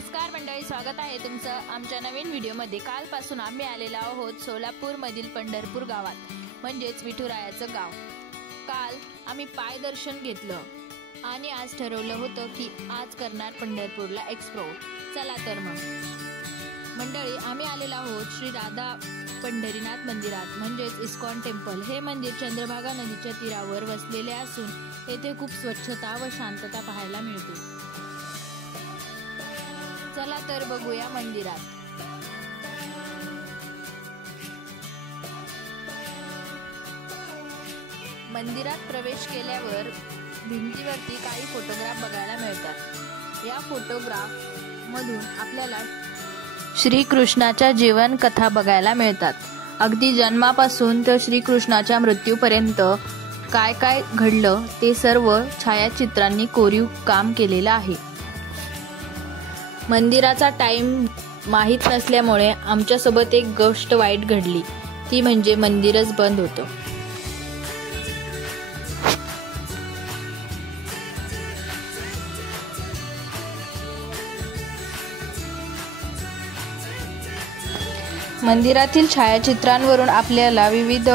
नमस्कार मंडळी, स्वागत आहे तुमचं आमच्या नवीन व्हिडिओमध्ये। कालपासून आम्ही आलेलो आहोत सोलापूरमधील पंढरपूर गावात, म्हणजेच विठुरायाचं गाव। काल आम्ही पाय दर्शन घेतलं आणि आज ठरवलं होतं की आज करणार पंढरपूरला एक्सप्लोर। चला तर मग मंडळी, आम्ही आलेलो आहोत श्री राधा पंढरीनाथ मंदिरात, म्हणजेच इस्कॉन टेम्पल। हे मंदिर चंद्रभागा नदीच्या तीरावर वसलेले असून येथे खूप स्वच्छता व शांतता पाहायला मिळते। चला तर बघूया मंदिरात। मंदिरात प्रवेश केल्यावर भिंतीवरती काही फोटोग्राफ बघायला मिळतात। या फोटोग्राफ मधून आपल्याला श्रीकृष्णाच्या जीवन कथा बघायला मिळतात। अगदी जन्मापासून तर श्रीकृष्णाच्या मृत्यूपर्यंत काय काय घडलं ते सर्व छायाचित्रांनी कोरीव काम केलेलं आहे। मंदिराचा टाइम माहीत नसल्यामुळे आमच्यासोबत एक गोष्ट वाईट घडली, ती म्हणजे मंदिरच बंद होतं। मंदिरातील छायाचित्रांवरून आपल्याला विविध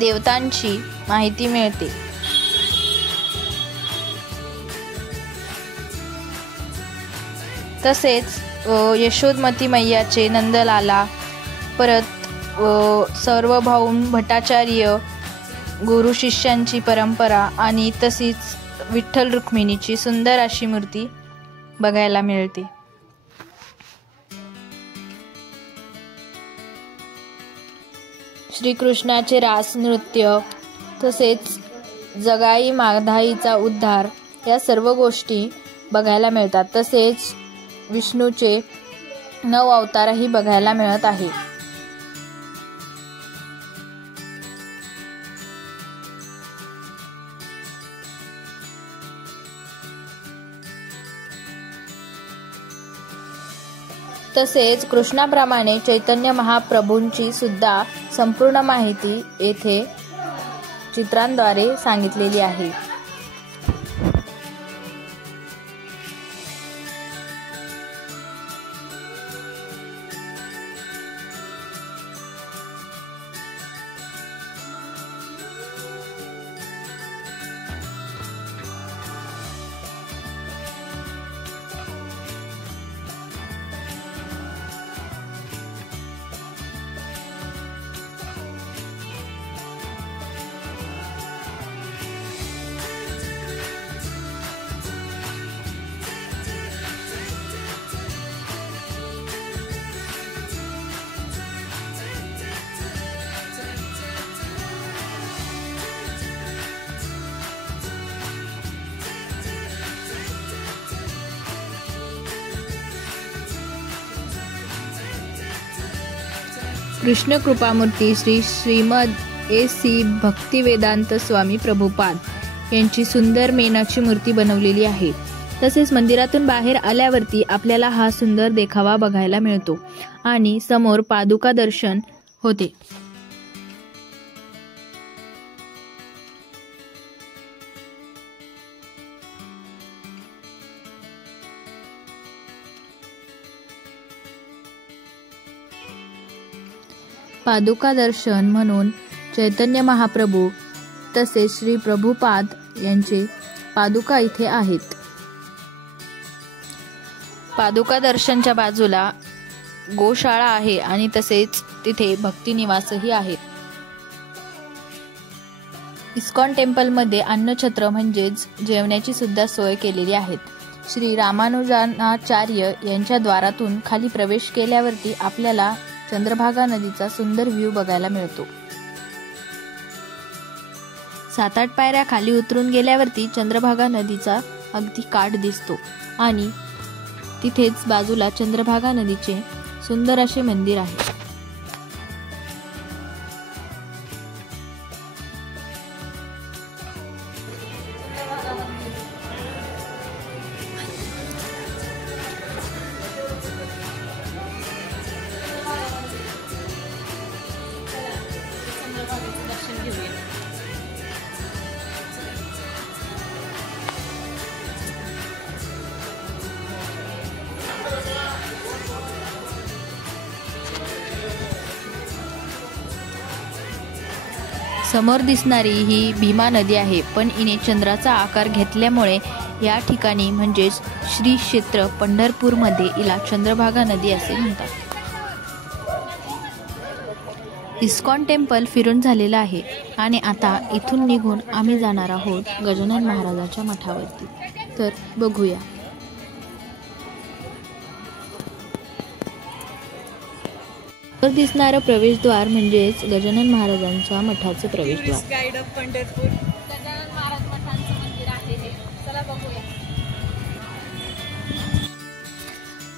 देवतांची माहिती मिळते। तसेच यशोदमती मैयाचे नंदलाला, परत सार्वभौम भट्टाचार्य गुरु शिष्यांची परंपरा आणि तशीच विठ्ठल रुक्मिणीची सुंदर अशी मूर्ती बघायला मिळते। श्रीकृष्णाचे रास नृत्य, तसेच जगाई माधाईचा उद्धार या सर्व गोष्टी बघायला मिळतात। तसेच विष्णूचे 9 अवतारही बघायला मिळत आहे। तसेच कृष्णाप्रमाणे चैतन्य महाप्रभूंची सुद्धा संपूर्ण माहिती येथे चित्रांद्वारे सांगितलेली आहे। कृष्ण कृपामूर्ती श्री श्रीमद A.C. भक्तिवेदांत स्वामी प्रभुपाद यांची सुंदर मेणाची मूर्ती बनवलेली आहे। तसेच मंदिरातून बाहेर आल्यावरती आपल्याला हा सुंदर देखावा बघायला मिळतो आणि समोर पादुका दर्शन होते। पादुका दर्शन म्हणून चैतन्य महाप्रभू तसेच श्री प्रभुपाद यांचे पादुका इथे आहेत। पादुका दर्शनच्या बाजूला गोशाळा आहे आणि तसेच तिथे भक्ती निवासही आहेत। इस्कॉन टेम्पल मध्ये अन्नछत्र म्हणजेच जेवणाची सुद्धा सोय केलेली आहे। श्री रामानुजाचार्य यांच्या द्वारातून खाली प्रवेश केल्यावरती आपल्याला चंद्रभागा नदीचा सुंदर व्ह्यू बघायला मिळतो। 7-8 पायऱ्या खाली उतरून गेल्यावरती चंद्रभागा नदीचा अगदी काठ दिसतो आणि तिथेच बाजूला चंद्रभागा नदीचे सुंदर असे मंदिर आहे। समोर दिसणारी ही भीमा नदी आहे, पण हिने चंद्राचा आकार घेतल्यामुळे या ठिकाणी म्हणजेच श्री क्षेत्र पंढरपूरमध्ये हिला चंद्रभागा नदी असे म्हणतात. इस्कॉन टेम्पल फिरून झालेलं आहे आणि आता इथून निघून आम्ही जाणार आहोत गजानन महाराजाच्या मठावरती. तर बघूया. तर दिसणारं प्रवेशद्वार म्हणजेच गजानन महाराजांच्या मठाचं प्रवेशद्वार. Guide of Pandharpur. गजानन महाराज मठांचं मंदिर आहे हे. चला बघूया.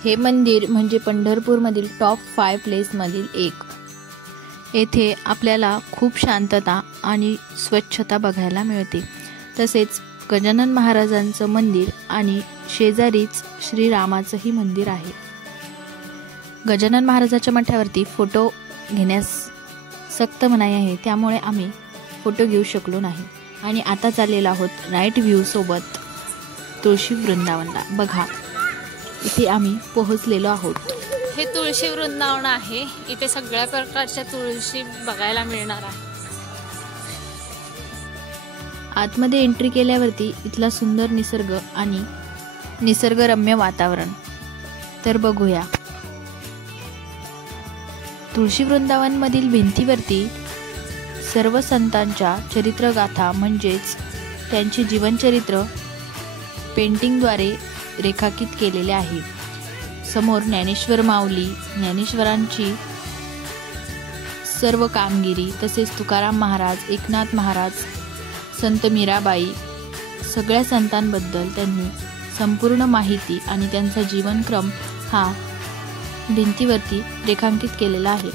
हे मंदिर म्हणजे पंढरपूरमधील टॉप 5 प्लेसमधील एक. येथे आपल्याला खूप शांतता आणि स्वच्छता बघायला मिळते. तसेच गजानन महाराजांचं मंदिर आणि शेजारीच श्रीरामाचंही मंदिर आहे. गजानन महाराजाच्या मठावरती फोटो घेण्यास सक्त मनाई आहे, त्यामुळे आम्ही फोटो घेऊ शकलो नाही आणि आता चाललेलो आहोत नाईट व्ह्यू सोबत तुळशी वृंदावनला. बघा, इथे आम्ही पोहोचलेलो आहोत. हे तुळशी वृंदावन आहे. इथे सगळ्या प्रकारच्या तुळशी बघायला मिळणार आहे. आतमध्ये एंट्री केल्यावरती इथला सुंदर निसर्ग आणि निसर्गरम्य वातावरण. तर बघूया. तुळशी वृंदावनमधील भिंतीवरती सर्व संतांच्या चरित्रगाथा म्हणजेच त्यांचे जीवनचरित्र पेंटिंगद्वारे रेखांकित केलेले आहे. समोर ज्ञानेश्वर माऊली, ज्ञानेश्वरांची सर्व कामगिरी, तसेच तुकाराम महाराज, एकनाथ महाराज, संत मीराबाई, सगळ्या संतांबद्दल त्यांनी संपूर्ण माहिती आणि त्यांचा जीवनक्रम हा भिंतीवरती रेखांकित केलेला आहे.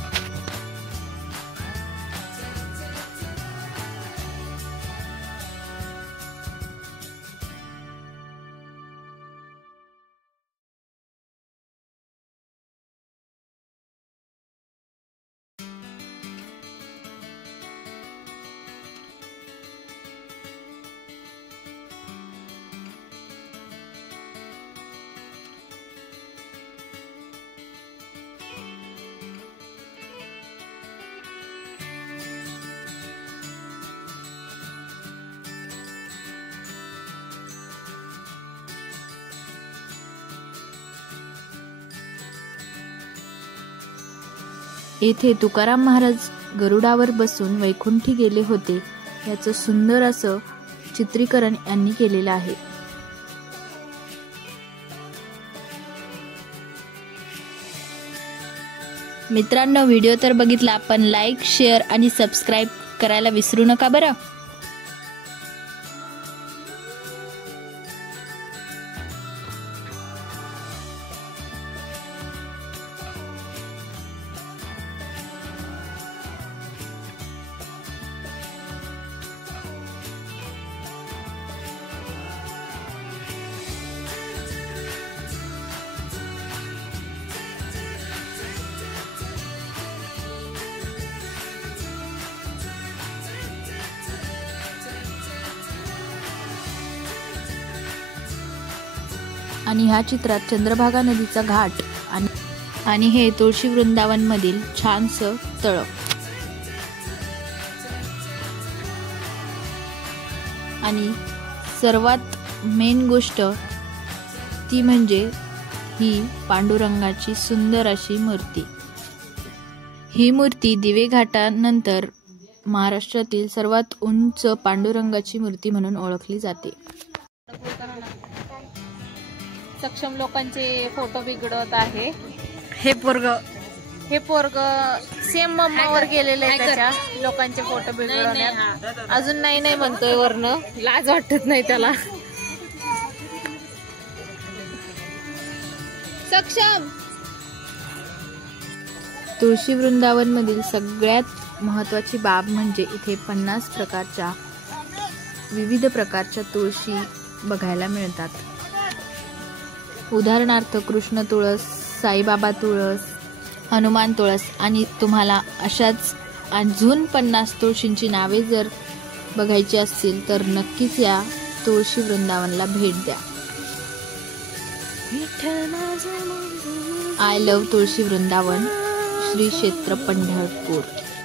येथे तुकाराम महाराज गरुडावर बसून वैकुंठी गेले होते याचं सुंदर असं चित्रीकरण यांनी केलेलं आहे. मित्रांनो, व्हिडिओ तर बघितला, पण लाईक, शेअर आणि सबस्क्राईब करायला विसरू नका बरं. आणि ह्या चित्रात चंद्रभागा नदीचा घाट आणि हे तुळशी वृंदावन मधील छानसं तळ. आणि सर्वात मेन गोष्ट ती म्हणजे ही पांडुरंगाची सुंदर अशी मूर्ती. ही मूर्ती दिवे घाटानंतर महाराष्ट्रातील सर्वात उंच पांडुरंगाची मूर्ती म्हणून ओळखली जाते. सक्षम लोकांचे फोटो बिघडत आहे. हे पोरग सेम मम्मावर गेलेले आहे. त्याच्या लोकांचे फोटो बिघडवण्यात अजून नाही म्हणतोय. वरनं लाज वाटत नाही त्याला. सक्षम. तुळशी वृंदावन मधील सगळ्यात महत्वाची बाब म्हणजे इथे 50 प्रकारच्या विविध प्रकारच्या तुळशी बघायला मिळतात. उदाहरणार्थ कृष्ण तुळस, साईबाबा तुळस, हनुमान तुळस आणि तुम्हाला अशाच अजून 50 तुळशींची नावे जर बघायची असतील तर नक्कीच या तुळशी वृंदावनला भेट द्या. आय लव्ह तुळशी वृंदावन, श्री क्षेत्र पंढरपूर.